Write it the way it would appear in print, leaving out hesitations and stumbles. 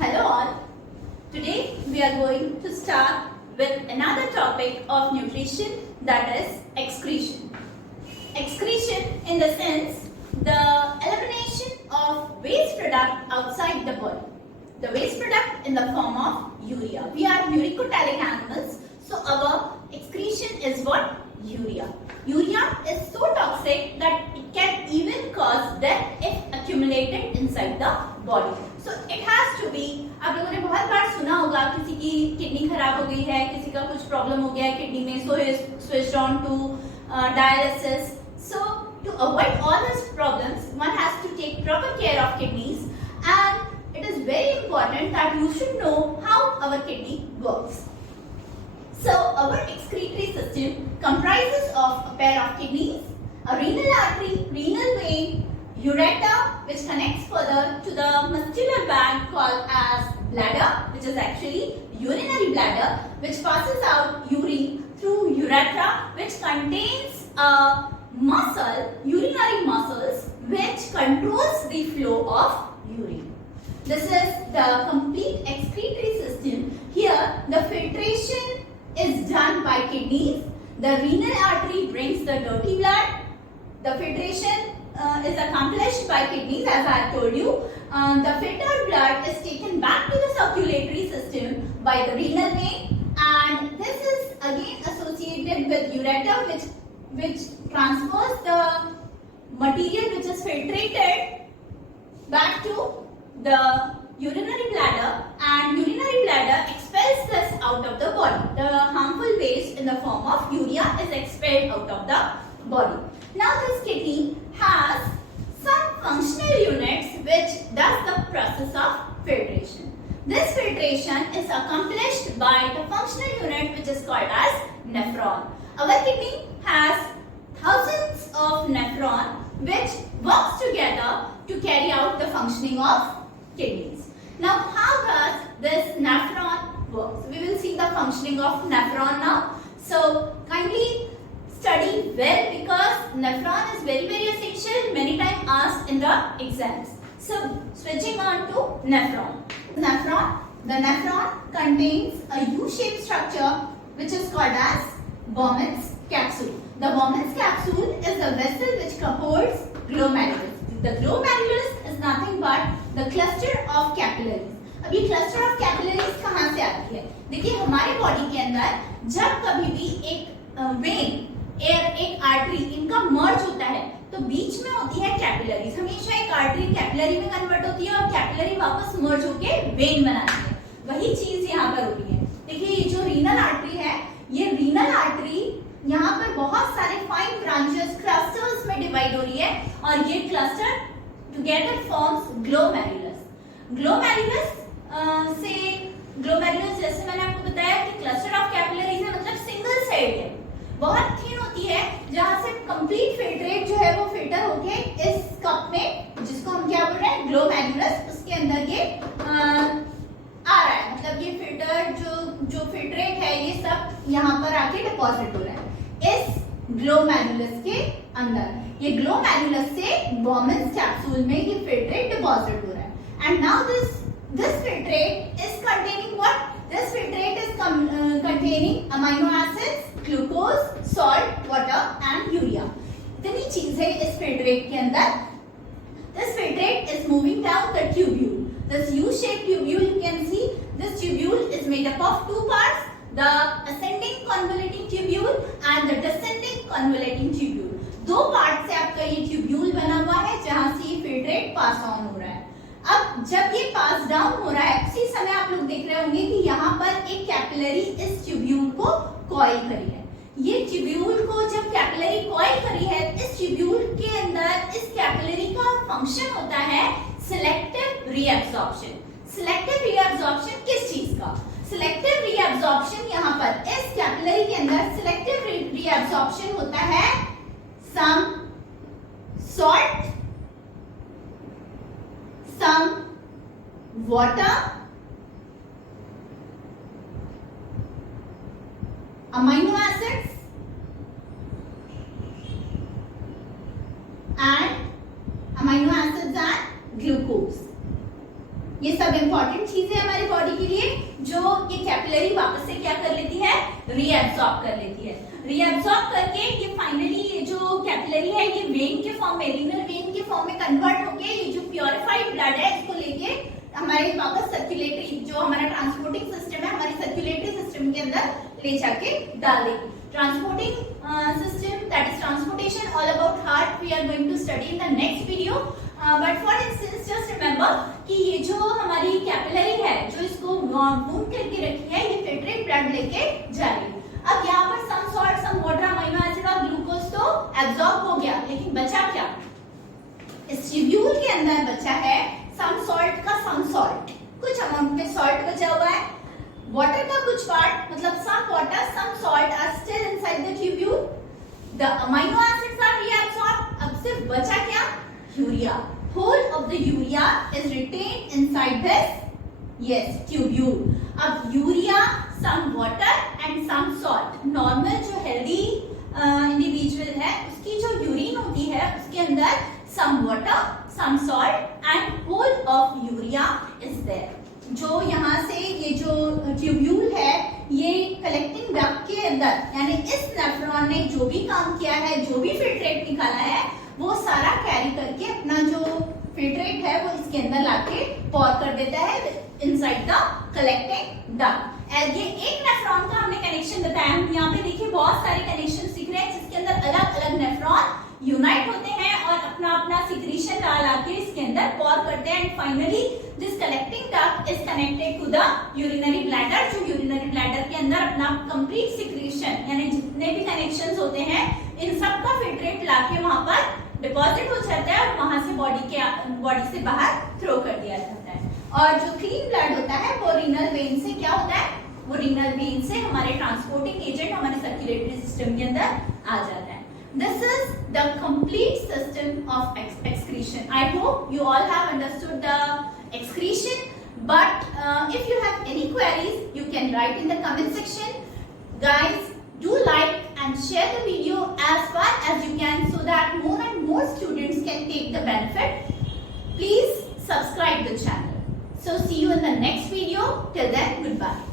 Hello all. Today we are going to start with another topic of nutrition, that is excretion. Excretion in the sense the elimination of waste product outside the body. The waste product in the form of urea. We are uricotelic animals, so our excretion is what? Urea. Urea is so toxic that it can even cause death if accumulated inside the body. So it has to be, आप लोगों ने बहुत बार सुना होगा किसी की किडनी खराब हो गई है, किसी का कुछ प्रॉब्लम हो गया है किडनी में, so he is switched on to dialysis. So to avoid all these problems, one has to take proper care of kidneys, and it is very important that you should know how our kidney works. So our excretory system comprises of a pair of kidneys, a renal artery, renal vein, ureter which connects further to the muscular bag called as bladder, which is actually urinary bladder, which passes out urine through urethra, which contains a muscle, urinary muscles, which controls the flow of urine. This is the complete excretory system. Here the filtration is done by kidneys. The renal artery brings the dirty blood. The filtration is accomplished by kidneys, as I have told you. The filtered blood is taken back to the circulatory system by the renal vein, and this is again associated with ureter, which transfers the material which is filtrated back to the urinary bladder, and urinary bladder expels this out of the body. The harmful waste in the form of urea is expelled out of the body. Now this kidney has some functional units which does the process of filtration. This filtration is accomplished by the functional unit which is called as nephron. Our kidney has thousands of nephron which works together to carry out the functioning of kidneys. Now how does this nephron work? We will see the functioning of nephron now. So kindly study well, because nephron is very essential, many times asked in the exams. So switching on to nephron. The nephron contains a U-shaped structure which is called as Bowman's capsule. The Bowman's capsule is a vessel which holds glomerulus. The glomerulus is nothing but the cluster of capillaries. अब ये cluster of capillaries कहाँ से आती है? देखिए हमारे बॉडी के अंदर जब कभी भी एक वेन एक आर्टरी इनका मर्ज होता है तो बीच में होती है कैपिलरीज. हमेशा एक आर्टरी कैपिलरी में कन्वर्ट होती है और कैपिलरी वापस मर्ज होके वेन बनाती है. वही चीज यहाँ पर हो रही है. देखिए ये जो रीनल आर्टरी है, ये रीनल आर्टरी यहाँ पर बहुत सारे फाइन ब्रांचेस क्लस्टर्स में डिवाइड हो रही है, और ये cluster together forms glomerulus. Glomerulus जैसे मैंने आपको बताया कि क्लस्टर ऑफ कैपिलरीज है, मतलब सिंगल साइड है, बहुत थिन होती है, जहां से कंप्लीट फिल्ट्रेट जो है वो फिल्टर होके इस कप में, जिसको हम क्या बोल रहे हैं, ग्लोमेरुलस, उसके अंदर ये आ रहा है. मतलब ये फिल्टर जो फिल्ट्रेट है ये सब यहाँ पर आके डिपॉजिट हो रहा है इस ग्लोमेरुलस के अंदर. ये ग्लोमेरुलस से बॉमन्स कैप्सूल में ये फिल्ट्रेट डिपॉजिट हो रहा है. And now this filtrate is containing what? This filtrate is containing amino acids, glucose, salt, water and urea. इतनी चीजें इस filtrate के अंदर. This filtrate is moving down the tubule. This U-shaped tubule, you can see this tubule is made up of two parts: the ascending convoluting tubule and the descending convoluting tubule. दो पार्ट से आपका ये tubule बना हुआ है जहां से ये filtrate pass on हो रहा है. अब जब ये पास डाउन हो रहा है, उसी समय आप लोग देख रहे होंगे कि यहाँ पर एक कैपिलरी इस ट्यूब्यूल को कॉइल करी है. ये ट्यूब्यूल को जब कैपिलरी कॉइल करी है, इस ट्यूब्यूल के अंदर इस कैपिलरी का फंक्शन होता है सिलेक्टिव रीअब्सॉर्प्शन. सिलेक्टिव रीअब्सॉर्प्शन किस चीज का? सिलेक्टिव रीअब्सॉर्प्शन यहाँ पर इस कैपिलरी के अंदर सिलेक्टिव रीअब्सॉर्प्शन होता है some salt, some water, amino acids and glucose. ये सब इंपॉर्टेंट चीजें हमारी बॉडी के लिए, जो ये कैपिलरी वापस से क्या कर लेती है, रीएब्सॉर्ब कर लेती है। रीएब्सॉर्ब करके ये फाइनली ये जो कैपिलरी है ये वेन के फॉर्म में, रीनल वेन के फॉर्म में कन्वर्ट होके ये जो प्योरिफाइड ब्लड है इसको लेके हमारे वापस सर्कुलेटरी, जो हमारा ट्रांसपोर्टिंग सिस्टम है, हमारी सर्कुलेटरी सिस्टम के अंदर ले जाके डाल देगी। Transporting system, that is transportation, all about heart we are going to study in the next video. But for instance just remember कि ये जो हमारी कैपिलरी है जो इसको वूंड करके रखी है, ये फिल्ट्रेट ब्लड लेके जा रही है। अब यहाँ पर some salt, some water, amino acid और ग्लूकोज तो एब्जॉर्ब हो गया, लेकिन बचा क्या? इस ट्यूब्यूल के अंदर बचा है सम सॉल्ट का सम सॉल्ट, कुछ अमाउंट में सॉल्ट बचा हुआ है। वाटर का कुछ पार्ट, मतलब some water some salt are still inside the tubule. The amino acids are reabsorbed. अब सिर्फ बचा क्या? Urea. whole of the urea is retained inside this, yes, tubule. अब urea, some water and some salt. Normal जो healthy individual है उसकी जो यूरिन होती है उसके अंदर some water, some salt and whole of urea is there. जो यहाँ से ये जो ट्यूब्यूल है ये कलेक्टिंग डक्ट के अंदर, यानी इस नेफ्रॉन ने जो भी काम किया है, जो भी फिल्ट्रेट निकाला है, वो सारा कैरी करके अपना जो फिल्ट्रेट है वो इसके अंदर लाके पॉर कर देता है इनसाइड द कलेक्टिंग डक्ट। ये एक नेफ्रॉन का हमने कनेक्शन बताया। हम यहाँ पे देखिए बहुत सारे कनेक्शन दिख रहे हैं जिसके अंदर अलग अलग नेफ्रॉन यूनाइट होते हैं और अपना अपना सिक्रीशन ला के इसके अंदर पॉर करते हैं। And finally this collecting duct is connected to the urinary bladder, जो यूरिनरी ब्लैडर के अंदर अपना कंप्लीट सिक्रीशन, यानी जितने भी कनेक्शंस होते हैं इन सब का फिल्ट्रेट लाके वहां पर डिपॉजिट हो जाता है और वहां से बॉडी से बाहर थ्रो कर दिया जाता है। और जो क्लीन ब्लड होता है वो रीनल वेन से क्या होता है, वो रीनल वेन से हमारे ट्रांसपोर्टिंग एजेंट हमारे सर्कुलेटरी सिस्टम के अंदर आ जाता है। This is the complete system of excretion. I hope you all have understood the excretion. But if you have any queries, you can write in the comment section. Guys, do like and share the video as far as you can so that more and more students can take the benefit. Please subscribe the channel. So see you in the next video. Till then, goodbye.